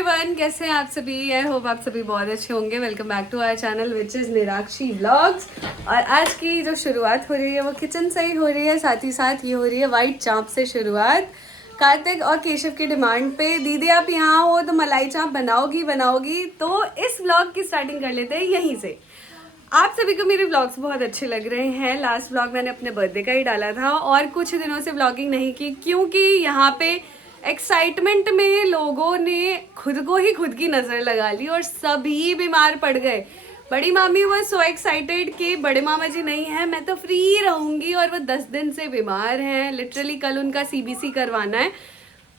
Everyone, कैसे हैं आप सभी। आई होप आप सभी बहुत अच्छे होंगे। Welcome back to our channel which is Nirakshi vlogs. और आज की जो शुरुआत हो रही है वो किचन से ही हो रही है, साथ ही साथ ये हो रही है वाइट चांप से शुरुआत। कार्तिक और केशव की डिमांड पे, दीदी आप यहाँ हो तो मलाई चांप बनाओगी। तो इस व्लॉग की स्टार्टिंग कर लेते हैं यहीं से। आप सभी को मेरे व्लॉग्स बहुत अच्छे लग रहे हैं। लास्ट व्लॉग मैंने अपने बर्थडे का ही डाला था और कुछ दिनों से व्लॉगिंग नहीं की क्योंकि यहाँ पे एक्साइटमेंट में लोगों ने खुद की नज़र लगा ली और सभी बीमार पड़ गए। बड़ी मामी वो सो एक्साइटेड कि बड़े मामा जी नहीं है, मैं तो फ्री रहूँगी, और वो 10 दिन से बीमार हैं। लिटरली कल उनका CBC करवाना है,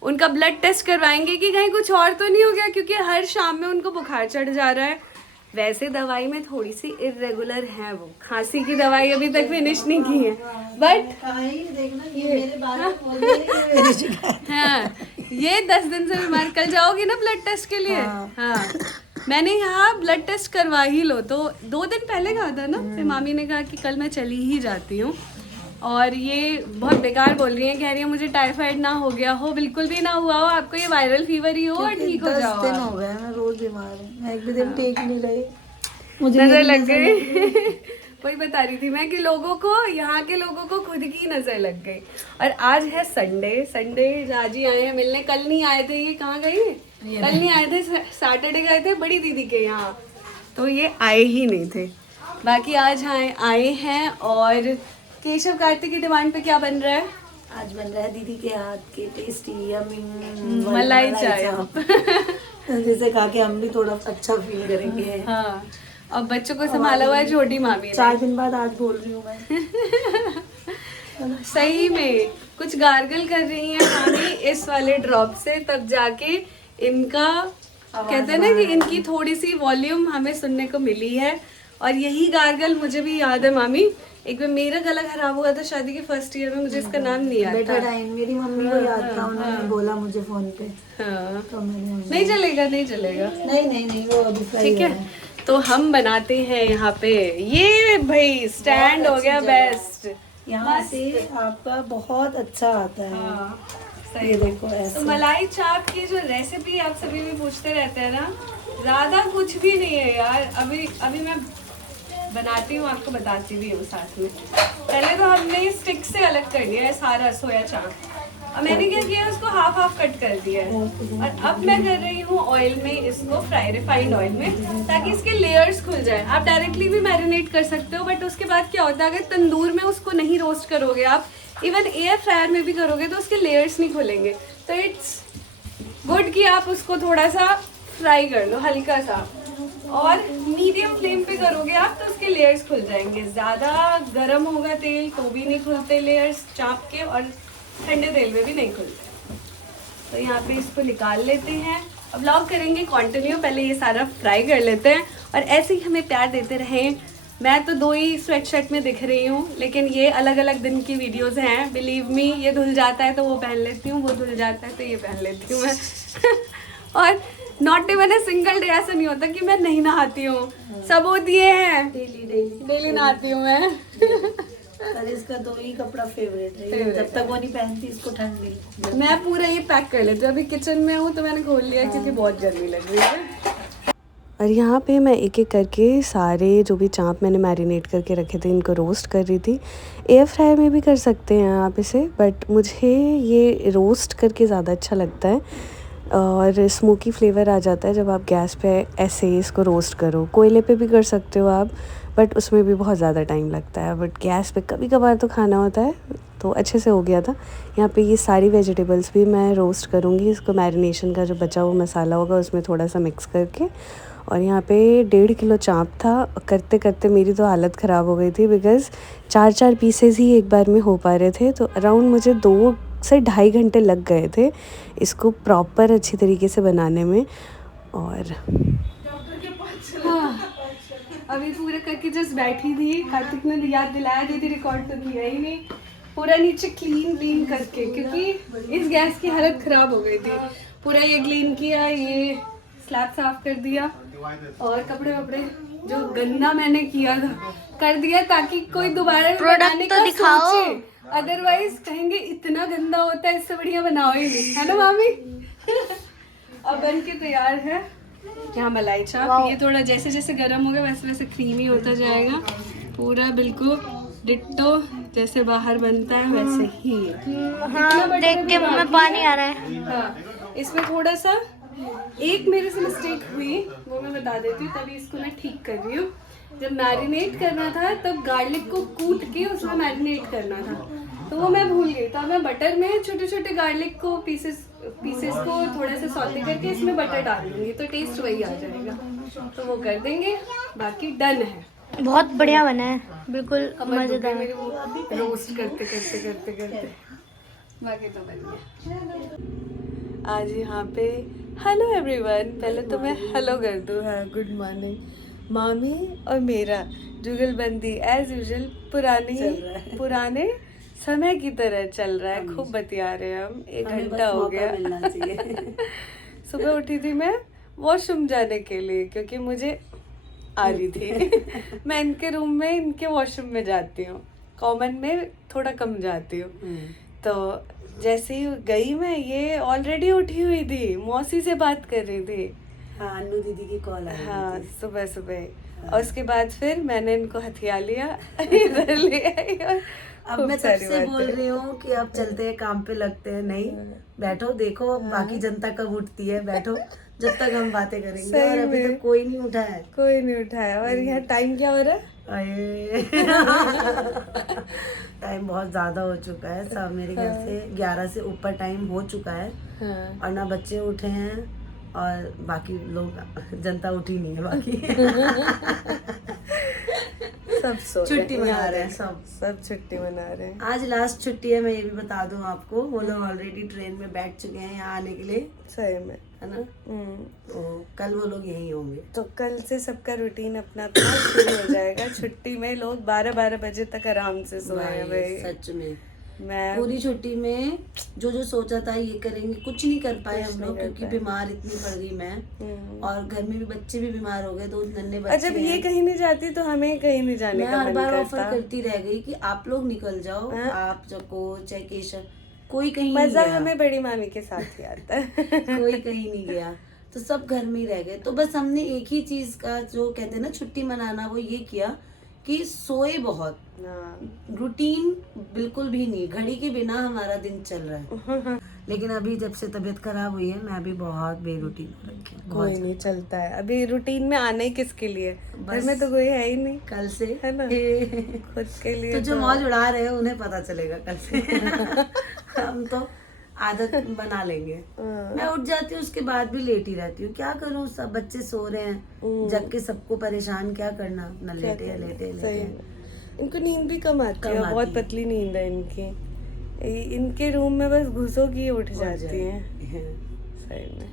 उनका ब्लड टेस्ट करवाएंगे कि कहीं कुछ और तो नहीं हो गया, क्योंकि हर शाम में उनको बुखार चढ़ जा रहा है। वैसे दवाई में थोड़ी सी इरेगुलर है, वो खांसी की दवाई अभी तक फिनिश नहीं की है, बट हाँ ये 10 दिन से बीमार। कल जाओगी ना ब्लड टेस्ट के लिए? हाँ मैंने यहाँ ब्लड टेस्ट करवा ही लो, तो 2 दिन पहले कहा था ना, फिर मामी ने कहा कि कल मैं चली ही जाती हूँ। और ये बहुत बेकार बोल रही है, कह रही है मुझे टाइफाइड ना हो गया हो। बिल्कुल भी ना हुआ हो, आपको ये वायरल फीवर ही हो और ठीक हो जाओ। 10 दिन हो गए, मैं रोज बीमार हूँ, मैं एक भी दिन ठीक नहीं रही, मुझे नजर लग गई। वही बता रही थी मैं कि लोगों को, यहाँ के लोगों को खुद की नजर लग गई। और आज है संडे जाजी आए हैं मिलने। कल नहीं आए थे, ये कहाँ गई? कल नहीं आए थे, सैटरडे गए थे बड़ी दीदी के यहाँ, तो ये आए ही नहीं थे। बाकी आज आए हैं। और केशव कार्तिक की डिमांड पे क्या बन रहा है? आज बन रहा है दीदी के हाथ के टेस्टी यम्मी मलाई चाय। जैसे खा के हम भी थोड़ा अच्छा फील करेंगे। हाँ, अब बच्चों को संभाला हुआ है छोटी मामी। 4 दिन बाद आज बोल रही हूँ मैं। सही में कुछ गार्गल कर रही हैं मामी इस वाले ड्रॉप से, तब जाके इनका कहते हैं ना कि इनकी थोड़ी सी वॉल्यूम हमें सुनने को मिली है। और यही गार्गल मुझे भी याद है मामी, एक बार मेरा गला खराब हुआ था शादी के फर्स्ट ईयर में, मुझे इसका नाम नहीं याद था। मेरी मम्मी को याद था, उन्होंने बोला मुझे फोन पे। हाँ तो मैंने नहीं चलेगा नहीं वो अभी ठीक है। तो हम बनाते हैं यहाँ पे, ये भाई स्टैंड हो गया बेस्ट। यहाँ से आपका बहुत अच्छा आता है। हाँ, सही। देखो ऐसे। तो मलाई चाप की जो रेसिपी आप सभी भी पूछते रहते हैं ना, ज्यादा कुछ भी नहीं है यार। अभी मैं बनाती हूँ, आपको बताती भी हूँ साथ में। पहले तो हमने स्टिक से अलग कर लिया है सारा सोया चाप, और मैंने क्या किया उसको हाफ कट कर दिया है। और अब मैं कर रही हूँ ऑयल में इसको फ्राई, रिफाइंड ऑयल में, ताकि इसके लेयर्स खुल जाए। आप डायरेक्टली भी मैरिनेट कर सकते हो, बट उसके बाद क्या होता है, अगर तंदूर में उसको नहीं रोस्ट करोगे आप, इवन एयर फ्रायर में भी करोगे, तो उसके लेयर्स नहीं खुलेंगे। तो इट्स गुड कि आप उसको थोड़ा सा फ्राई कर लो हल्का सा, और मीडियम फ्लेम पे करोगे आप तो उसके लेयर्स खुल जाएंगे। ज़्यादा गर्म होगा तेल तो भी नहीं खुलते लेयर्स चाप के, और ठंडे तेल में भी नहीं खुलते। तो यहाँ पे इसको निकाल लेते हैं। अब व्लॉग करेंगे कंटिन्यू, पहले ये सारा फ्राई कर लेते हैं। और ऐसे ही हमें प्यार देते रहें। मैं तो 2 ही स्वेटशर्ट में दिख रही हूँ, लेकिन ये अलग अलग दिन की वीडियोस हैं। बिलीव मी, ये धुल जाता है तो वो पहन लेती हूँ, वो धुल जाता है तो ये पहन लेती हूँ मैं। और नॉट इवन सिंगल डे ऐसा नहीं होता कि मैं नहीं नहाती हूँ, सब होती है, डेली नहाती हूँ मैं। अरे इसका 2 ही कपड़ा फेवरेट है, जब तक वो नहीं पहनती इसको ठंड नहीं। मैं पूरा ये पैक कर लेती हूँ। अभी किचन में हूँ तो मैंने खोल लिया क्योंकि बहुत गर्मी लग रही है। और यहाँ पे मैं एक एक करके सारे जो भी चाँप मैंने मैरिनेट करके रखे थे इनको रोस्ट कर रही थी। एयर फ्रायर में भी कर सकते हैं आप इसे, बट मुझे ये रोस्ट करके ज़्यादा अच्छा लगता है और स्मोकी फ्लेवर आ जाता है जब आप गैस पे ऐसे इसको रोस्ट करो। कोयले पे भी कर सकते हो आप, बट उसमें भी बहुत ज़्यादा टाइम लगता है। बट गैस पे कभी कभार तो खाना होता है, तो अच्छे से हो गया था। यहाँ पे ये सारी वेजिटेबल्स भी मैं रोस्ट करूँगी। इसको मैरिनेशन का जो बचा हुआ मसाला होगा उसमें थोड़ा सा मिक्स करके। और यहाँ पे 1.5 किलो चाँप था। करते करते मेरी तो हालत ख़राब हो गई थी, बिकॉज़ 4 पीसेस ही एक बार में हो पा रहे थे। तो अराउंड मुझे 2 से 2.5 घंटे लग गए थे इसको प्रॉपर अच्छी तरीके से बनाने में। और हाँ, अभी पूरा करके जस्ट बैठी थी। कार्तिक ने याद दिलाया, दीदी रिकॉर्ड तो किया ही नहीं। पूरा नीचे क्लीन करके, क्योंकि इस गैस की हालत ख़राब हो गई थी। पूरा ये क्लीन किया, ये स्लैब साफ कर दिया, और कपड़े वपड़े जो गंदा मैंने किया था कर दिया, ताकि कोई दोबारा बनाने का सोचे। अदरवाइज कहेंगे इतना गंदा होता है, इससे बढ़िया बनाओ ही नहीं, है ना मामी? अब बन के तैयार है यहाँ मलाई चाप। ये थोड़ा जैसे जैसे गर्म होगा वैसे वैसे क्रीमी होता जाएगा, पूरा बिल्कुल डिट्टो जैसे बाहर बनता है वैसे ही है। हाँ, देख के मुंह में पानी आ रहा है। हाँ, इसमें थोड़ा सा एक मेरे से मिस्टेक हुई, वो मैं बता देती हूँ, तभी इसको मैं ठीक कर रही हूँ। जब मैरिनेट करना था तब गार्लिक को कूट के उसमें मैरिनेट करना था, तो वो मैं भूल गई। तो मैं बटर में छोटे छोटे गार्लिक को पीसेस को थोड़ा सा सौते करके इसमें बटर डाल दूंगी, तो टेस्ट वही आ जाएगा। तो वो कर देंगे, बाकी डन है। बहुत बढ़िया बना है, बिल्कुल मजेदार। मेरे वो रोस्ट करते करते करते करते बाकी तो बन गया। आज यहाँ पे हेलो एवरीवन, पहले तो मैं हेलो कर दूँ। हाँ, गुड मॉर्निंग। मामी और मेरा जुगलबंदी एज यूजुअल पुराने समय की तरह चल रहा है। खूब बतिया रहे हैं हम, 1 घंटा हो गया। सुबह उठी थी मैं वॉशरूम जाने के लिए, क्योंकि मुझे आ रही थी। मैं इनके रूम में इनके वॉशरूम में जाती हूँ, कॉमन में थोड़ा कम जाती हूँ। तो जैसे ही गई मैं, ये ऑलरेडी उठी हुई थी, मौसी से बात कर रही थी। हाँ, अन्नू दीदी की कॉल आई। हाँ, सुबह सुबह। और उसके बाद फिर मैंने इनको हथिया लिया, इधर ले आई। और अब मैं सबसे बोल रही हूँ कि अब चलते हैं, काम पे लगते हैं। नहीं, बैठो, देखो बाकी जनता कब उठती है, बैठो जब तक हम बातें करेंगे। और अभी तक कोई नहीं उठा है, कोई नहीं उठाया। और यहाँ टाइम क्या हो रहा है? टाइम बहुत ज्यादा हो चुका है। सब मेरे घर से 11 से ऊपर टाइम हो चुका है। हाँ। और ना बच्चे उठे हैं और बाकी लोग, जनता उठी नहीं है बाकी। सब सो छुट्टी मना रहे हैं, सब छुट्टी मना रहे हैं। आज लास्ट छुट्टी है, मैं ये भी बता दूं आपको। वो लोग ऑलरेडी ट्रेन में बैठ चुके हैं यहाँ आने के लिए, सही में, है ना। तो कल वो लोग यहीं होंगे। तो कल से सबका रूटीन अपना अपना शुरू हो जाएगा। छुट्टी में लोग 12-12 बजे तक आराम से सोए हैं भाई। सच में मैं पूरी छुट्टी में जो सोचा था ये करेंगे, कुछ नहीं कर पाए हम लोग, क्योंकि बीमार इतनी पड़ गई मैं। और घर में भी बच्चे भी बीमार हो गए, 2 नन्हे बच्चे। जब ये कहीं नहीं जाती तो हमें कहीं नहीं जाने का मन करता। मैं हर बार ऑफर करती रह गई कि आप लोग निकल जाओ। आप चको चाहे केशव, कोई कहीं नहीं गया। हमें बड़ी मामी के साथ ही आता है। कोई कहीं नहीं गया, तो सब घर में ही रह गए। तो बस हमने एक ही चीज का, जो कहते हैं ना छुट्टी मनाना, वो ये किया कि सोए बहुत। रूटीन बिल्कुल भी नहीं, घड़ी के बिना हमारा दिन चल रहा है। लेकिन अभी जब से तबीयत खराब हुई है, मैं अभी बहुत बेरूटीन हो रखी हूँ। कोई नहीं चलता है अभी रूटीन में आने किसके लिए, घर में तो कोई है ही नहीं। कल से है ना, खुद के लिए। तो जो मौज उड़ा रहे हैं उन्हें पता चलेगा कल से। हम तो आदत बना लेंगे। मैं उठ जाती हूँ, उसके बाद भी लेट ही रहती हूँ। क्या करूँ, सब बच्चे सो रहे हैं, जग के सबको परेशान क्या करना, न लेटे लेटे। इनको नींद भी कम आती है, बहुत पतली नींद है इनकी। इनके रूम में बस घुसो की उठ जाती हैं। सही में।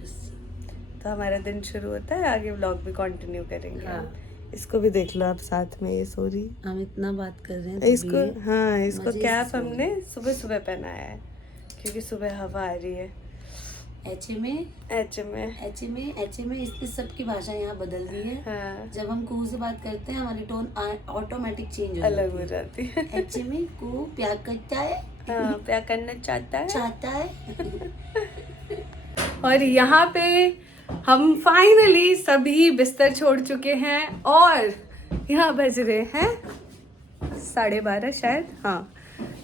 तो हमारा दिन शुरू होता है, आगे व्लॉग भी कंटिन्यू करेंगे। हाँ। इसको भी देख लो आप साथ में, ये सो रही। हम इतना बात कर रहे हैं इसको। हाँ, इसको कैप हमने सुबह सुबह पहनाया है, क्योंकि सुबह हवा आ रही है। एचएमए इसने सबकी भाषा यहाँ बदल दी है। हाँ। जब हम कू से बात करते हैं, हमारी टोन ऑटोमेटिक चेंज अलग हो जाती है। एचएमए को प्यार करता है। हाँ, प्यार करना चाहता है। और यहाँ पे हम फाइनली सभी बिस्तर छोड़ चुके हैं, और यहाँ बज रहे हैं 12:30 शायद, हाँ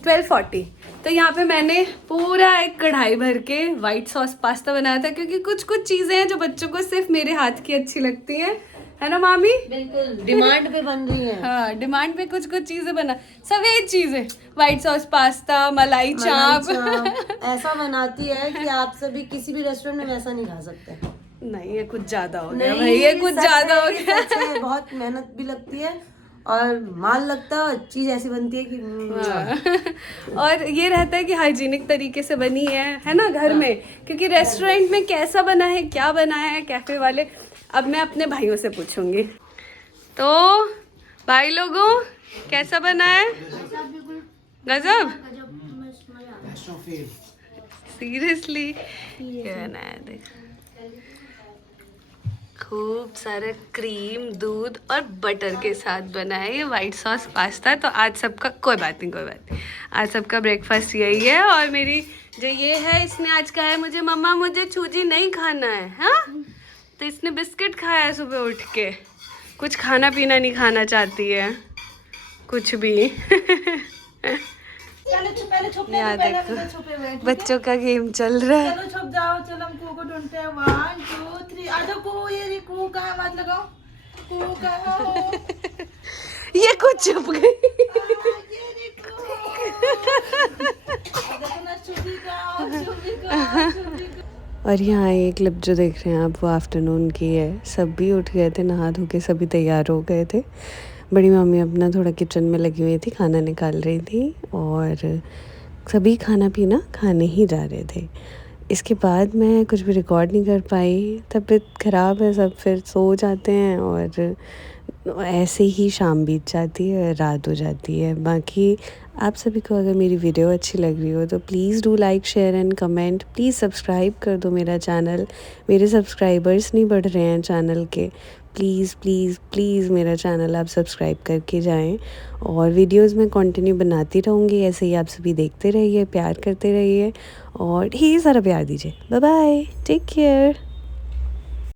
12:40। तो यहाँ पे मैंने पूरा एक कढ़ाई भर के वाइट सॉस पास्ता बनाया था, क्योंकि कुछ चीजें हैं जो बच्चों को सिर्फ मेरे हाथ की अच्छी लगती हैं, है ना मामी? बिल्कुल डिमांड पे बन रही है। हाँ, डिमांड पे कुछ चीजें बना, सफेद चीजें, वाइट सॉस पास्ता, मलाई चाप। ऐसा बनाती है कि आप सभी किसी भी रेस्टोरेंट में वैसा नहीं खा सकते। नहीं, ये कुछ ज्यादा हो गया भाई, ये कुछ ज्यादा हो गया। बहुत मेहनत भी लगती है और माल लगता है, चीज ऐसी बनती है कि और ये रहता है कि हाइजीनिक तरीके से बनी है ना घर में, क्योंकि रेस्टोरेंट में कैसा बना है, क्या बना है कैफे वाले, अब मैं अपने भाइयों से पूछूंगी। तो भाई लोगों, कैसा बना है? गजब। सीरियसली ये बना है, देख, खूब सारा क्रीम, दूध और बटर के साथ बना है ये वाइट सॉस पास्ता। तो आज सबका कोई बात नहीं, आज सबका ब्रेकफास्ट यही है। और मेरी जो ये है इसने आज कहा है मुझे मम्मा मुझे सूजी नहीं खाना है, हाँ तो इसने बिस्किट खाया है सुबह उठ के, कुछ खाना पीना नहीं खाना चाहती है कुछ भी। यहाँ देखो बच्चों का गेम चल रहा है। चलो छुप जाओ, चलो हम कू को ढूंढते हैं। 1 2 3 आ जाओ। कू, ये कू कहाँ है? आवाज लगाओ। कू कहाँ हो? ये कुछ छुप गई। ये रे कू। देखो ना, छुपी कहाँ, छुपी कहाँ, छुपी कहाँ। और यहाँ ये क्लिप जो देख रहे हैं आप वो आफ्टरनून की है। सब भी उठ गए थे, नहा धो के सभी तैयार हो गए थे। बड़ी मम्मी अपना थोड़ा किचन में लगी हुई थी, खाना निकाल रही थी और सभी खाना पीना खाने ही जा रहे थे। इसके बाद मैं कुछ भी रिकॉर्ड नहीं कर पाई, तबीयत ख़राब है, सब फिर सो जाते हैं और ऐसे ही शाम बीत जाती है, रात हो जाती है। बाकी आप सभी को अगर मेरी वीडियो अच्छी लग रही हो तो please do like share and comment. Please subscribe कर दो मेरा चैनल, मेरे सब्सक्राइबर्स नहीं बढ़ रहे हैं चैनल के। प्लीज़ प्लीज़ प्लीज़ मेरा चैनल आप सब्सक्राइब करके जाएं और वीडियोस मैं कंटिन्यू बनाती रहूँगी। ऐसे ही आप सभी देखते रहिए, प्यार करते रहिए और ढेर सारा प्यार दीजिए। Bye bye, take care.